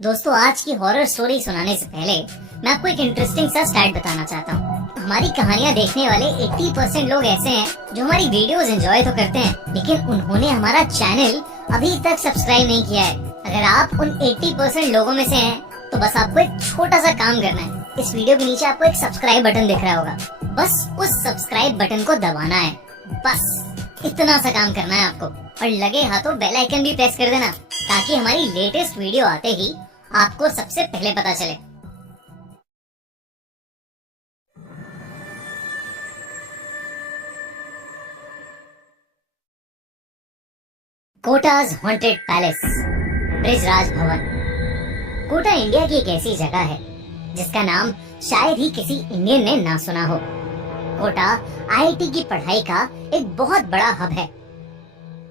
दोस्तों, आज की हॉरर स्टोरी सुनाने से पहले मैं आपको एक इंटरेस्टिंग सा स्टैट बताना चाहता हूँ। हमारी कहानियाँ देखने वाले 80% लोग ऐसे हैं जो हमारी वीडियोस एंजॉय तो करते हैं, लेकिन उन्होंने हमारा चैनल अभी तक सब्सक्राइब नहीं किया है। अगर आप उन 80% लोगों में से हैं, तो बस आपको एक छोटा सा काम करना है। इस वीडियो के नीचे आपको एक सब्सक्राइब बटन दिख रहा होगा, बस उस सब्सक्राइब बटन को दबाना है। बस इतना सा काम करना है आपको, और लगे हाथों बेल आइकन भी प्रेस कर देना, ताकि हमारी लेटेस्ट वीडियो आते ही आपको सबसे पहले पता चले। कोटा's हॉन्टेड पैलेस, ब्रिजराज भवन। कोटा इंडिया की एक ऐसी जगह है जिसका नाम शायद ही किसी इंडियन ने ना सुना हो। कोटा आईआईटी की पढ़ाई का एक बहुत बड़ा हब है,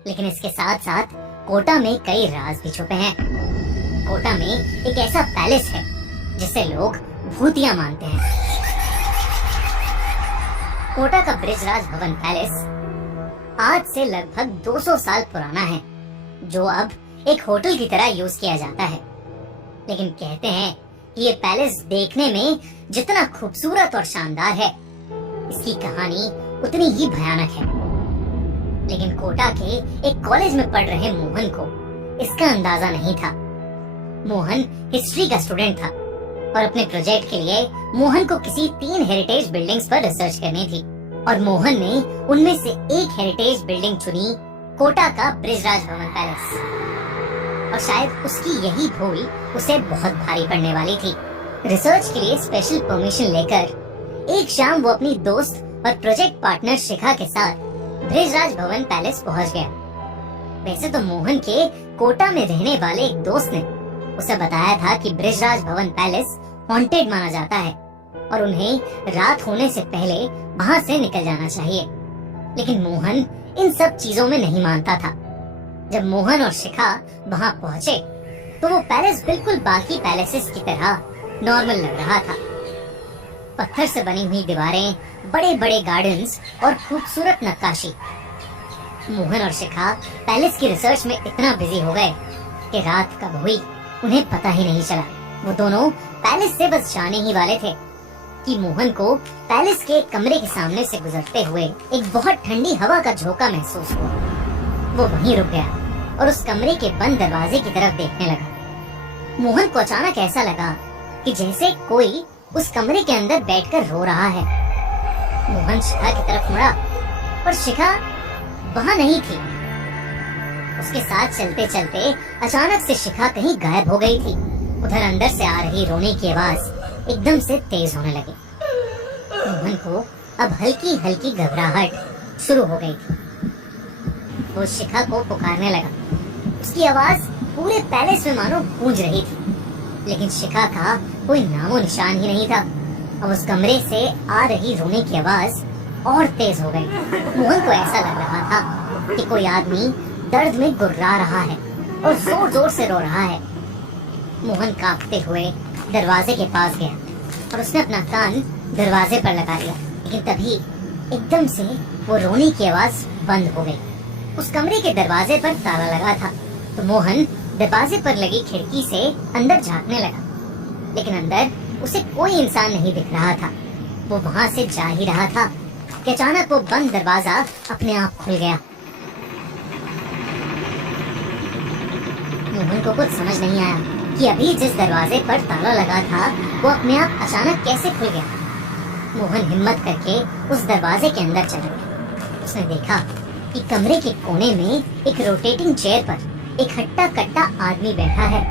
लेकिन इसके साथ साथ कोटा में कई राज भी छुपे हैं। कोटा में एक ऐसा पैलेस है जिसे लोग भूतिया मानते हैं। कोटा का ब्रिजराज भवन पैलेस आज से लगभग 200 साल पुराना है, जो अब एक होटल की तरह यूज किया जाता है। लेकिन कहते हैं कि ये पैलेस देखने में जितना खूबसूरत और शानदार है, इसकी कहानी उतनी ही भयानक है। लेकिन कोटा के एक कॉलेज में पढ़ रहे मोहन को इसका अंदाजा नहीं था। मोहन हिस्ट्री का स्टूडेंट था और अपने प्रोजेक्ट के लिए मोहन को किसी 3 हेरिटेज बिल्डिंग्स पर रिसर्च करनी थी, और मोहन ने उनमें से एक हेरिटेज बिल्डिंग चुनी, कोटा का ब्रिजराज भवन पैलेस। और शायद उसकी यही भूल उसे बहुत भारी पड़ने वाली थी। रिसर्च के लिए स्पेशल परमिशन लेकर एक शाम वो अपनी दोस्त और प्रोजेक्ट पार्टनर शिखा के साथ ब्रिजराज भवन पैलेस पहुंच गया। वैसे तो मोहन के कोटा में रहने वाले एक दोस्त ने उसे बताया था कि ब्रिजराज भवन पैलेस हॉन्टेड माना जाता है और उन्हें रात होने से पहले वहां से निकल जाना चाहिए। लेकिन मोहन इन सब चीजों में नहीं मानता था। जब मोहन और शिखा वहां पहुंचे तो वो पैलेस बिल्कुल बाकी पैलेसेस की तरह नॉर्मल लग रहा था। पत्थर से बनी हुई दीवारें, बड़े बड़े गार्डन्स और खूबसूरत नक्काशी। मोहन और शिखा पैलेस की रिसर्च में इतना बिजी हो गए कि रात कब हुई उन्हें पता ही नहीं चला। वो दोनों पैलेस से बस जाने ही वाले थे कि मोहन को पैलेस के कमरे के सामने से गुजरते हुए एक बहुत ठंडी हवा का झोंका महसूस हुआ। वो वहीं रुक गया और उस कमरे के बंद दरवाजे की तरफ देखने लगा। मोहन को अचानक ऐसा लगा कि जैसे कोई उस कमरे के अंदर बैठकर रो रहा है। मोहन शिखा की तरफ मुड़ा और शिखा वहां नहीं थी। उसके साथ चलते चलते अचानक से शिखा कहीं गायब हो गई थी। उधर अंदर से आ रही रोने की आवाज एकदम से तेज होने लगी। मोहन को अब हल्की हल्की घबराहट शुरू हो गई थी। वो शिखा को पुकारने लगा। उसकी आवाज पूरे पैलेस में मानो गूंज रही थी, लेकिन शिखा का कोई नामो निशान ही नहीं था। अब उस कमरे से आ रही रोने की आवाज और तेज हो गई। मोहन को ऐसा लग रहा था कि कोई आदमी दर्द में गुर्रा रहा है और जोर जोर से रो रहा है। मोहन कांपते हुए दरवाजे के पास गया और उसने अपना कान दरवाजे पर लगा लिया। लेकिन तभी एकदम से वो रोने की आवाज बंद हो गई। उस कमरे के दरवाजे पर ताला लगा था, तो मोहन दरवाजे पर लगी खिड़की से अंदर झांकने लगा, लेकिन अंदर उसे कोई इंसान नहीं दिख रहा था। वो वहां से जा ही रहा था कि अचानक वो बंद दरवाजा अपने आप खुल गया। मोहन को कुछ समझ नहीं आया कि अभी जिस दरवाजे पर ताला लगा था वो अपने आप अचानक कैसे खुल गया। मोहन हिम्मत करके उस दरवाजे के अंदर चला गया। उसने देखा कि कमरे के कोने में एक रोटेटिंग चेयर पर एक हट्टा कट्टा आदमी बैठा है,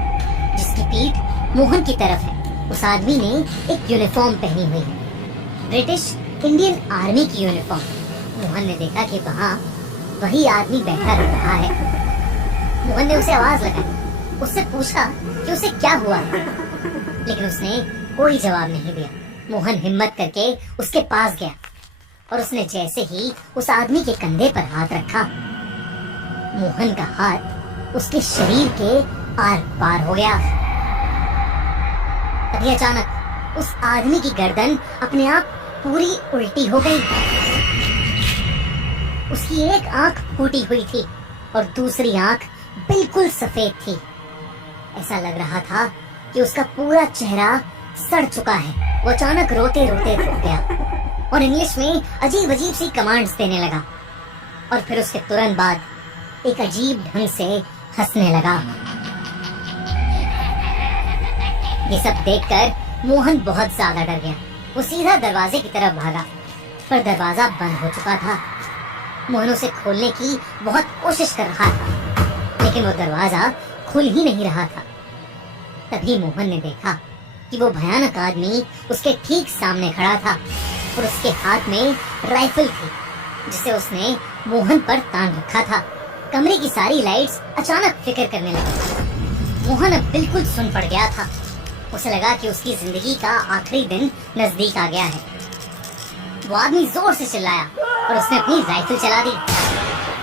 जिसकी पीठ मोहन की तरफ है। उस आदमी ने एक यूनिफॉर्म पहनी हुई है, ब्रिटिश इंडियन आर्मी की यूनिफॉर्म। मोहन ने देखा कि वहाँ वही आदमी बैठा रहा है। मोहन ने उसे आवाज लगाई, उससे पूछा कि उसे क्या हुआ, लेकिन उसने कोई जवाब नहीं दिया। मोहन हिम्मत करके उसके पास गया और उसने जैसे ही उस आदमी के कंधे पर हाथ रखा, मोहन का हाथ उसके शरीर के आर पार हो गया। तभी अचानक उस आदमी की गर्दन अपने आप पूरी उल्टी हो गई। उसकी एक आंख फूटी हुई थी और दूसरी आंख बिल्कुल सफेद थी। ऐसा लग रहा था कि उसका पूरा चेहरा सड़ चुका है। वो अचानक रोते रोते रुक गया और इंग्लिश में अजीब अजीब सी कमांड्स देने लगा और फिर उसके तुरंत बाद एक अजीब ढंग से हंसने लगा। ये सब देखकर मोहन बहुत ज्यादा डर गया। वो सीधा दरवाजे की तरफ भागा, पर दरवाजा बंद हो चुका था। मोहन उसे खोलने की बहुत कोशिश कर रहा था, लेकिन वो दरवाजा खुल ही नहीं रहा था। तभी मोहन ने देखा कि वो भयानक आदमी उसके ठीक सामने खड़ा था और उसके हाथ में राइफल थी, जिसे उसने मोहन पर तान रखा था। कमरे की सारी लाइट्स अचानक फिक्र करने लगी। मोहन अब बिल्कुल सुन पड़ गया था। उसे लगा कि उसकी जिंदगी का आखिरी दिन नजदीक आ गया है। वो आदमी जोर से चिल्लाया और उसने अपनी राइफल चला दी।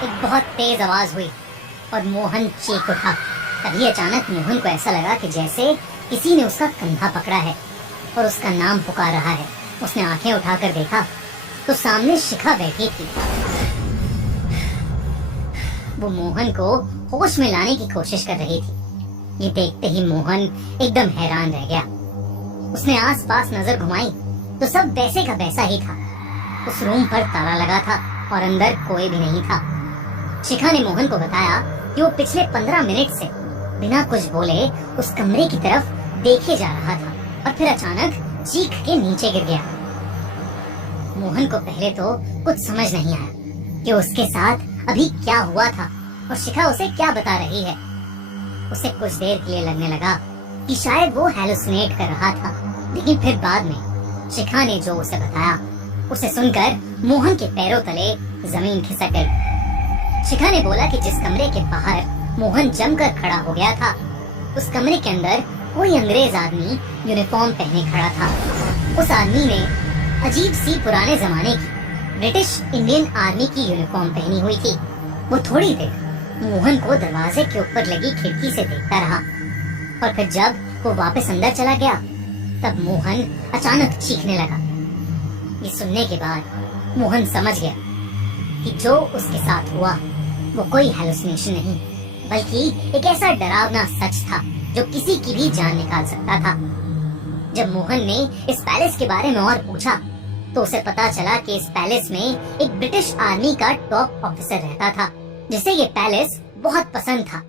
एक बहुत तेज आवाज हुई और मोहन चीख उठा। तभी अचानक मोहन को ऐसा लगा कि जैसे किसी ने उसका कंधा पकड़ा है और उसका नाम पुकार रहा है। उसने आंखें उठाकर देखा तो सामने शिखा बैठी थी। वो मोहन को होश में लाने की कोशिश कर रही थी। ये देखते ही मोहन एकदम हैरान रह गया। उसने आसपास नजर घुमाई तो सब वैसे का वैसा ही था। उस रूम पर ताला लगा था और अंदर कोई भी नहीं था। शिखा ने मोहन को बताया कि वो पिछले 15 मिनट से बिना कुछ बोले उस कमरे की तरफ देखे जा रहा था और फिर अचानक चीख के नीचे गिर गया। मोहन को पहले तो कुछ समझ नहीं आया कि उसके साथ अभी क्या हुआ था और शिखा उसे क्या बता रही है। उसे कुछ देर के लिए लगने लगा कि शायद वो हैलुसिनेट कर रहा था, लेकिन फिर बाद में शिखा ने जो उसे बताया उसे सुनकर मोहन के पैरों तले जमीन खिसक गई। शिखा ने बोला कि जिस कमरे के बाहर मोहन जमकर खड़ा हो गया था, उस कमरे के अंदर कोई अंग्रेज आदमी यूनिफॉर्म पहने खड़ा था। उस आदमी ने अजीब सी पुराने जमाने की ब्रिटिश इंडियन आर्मी की यूनिफॉर्म पहनी हुई थी। वो थोड़ी देर मोहन को दरवाजे के ऊपर लगी खिड़की से देखता रहा और फिर जब वो वापस अंदर चला गया तब मोहन अचानक चीखने लगा। ये सुनने के बाद मोहन समझ गया कि जो उसके साथ हुआ वो कोई हैलुसिनेशन नहीं, बल्कि एक ऐसा डरावना सच था जो किसी की भी जान निकाल सकता था। जब मोहन ने इस पैलेस के बारे में और पूछा तो उसे पता चला कि इस पैलेस में एक ब्रिटिश आर्मी का टॉप ऑफिसर रहता था, जिसे ये पैलेस बहुत पसंद था।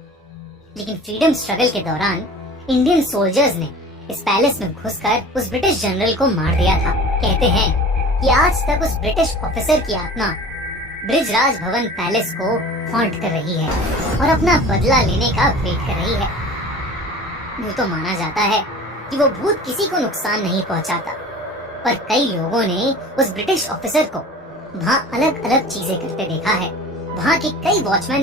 लेकिन फ्रीडम स्ट्रगल के दौरान इंडियन सोल्जर्स ने इस पैलेस में घुसकर उस ब्रिटिश जनरल को मार दिया था। कहते हैं कि आज तक उस ब्रिटिश ऑफिसर की आत्मा ब्रिजराज भवन पैलेस को हॉन्ट कर रही है और अपना बदला लेने का वेट कर रही है। वो तो माना जाता है कि वो भूत किसी को नुकसान नहीं पहुंचाता, पर कई लोगों ने उस ब्रिटिश ऑफिसर को वहाँ अलग अलग चीजें करते देखा है। वहाँ के कई वॉचमैन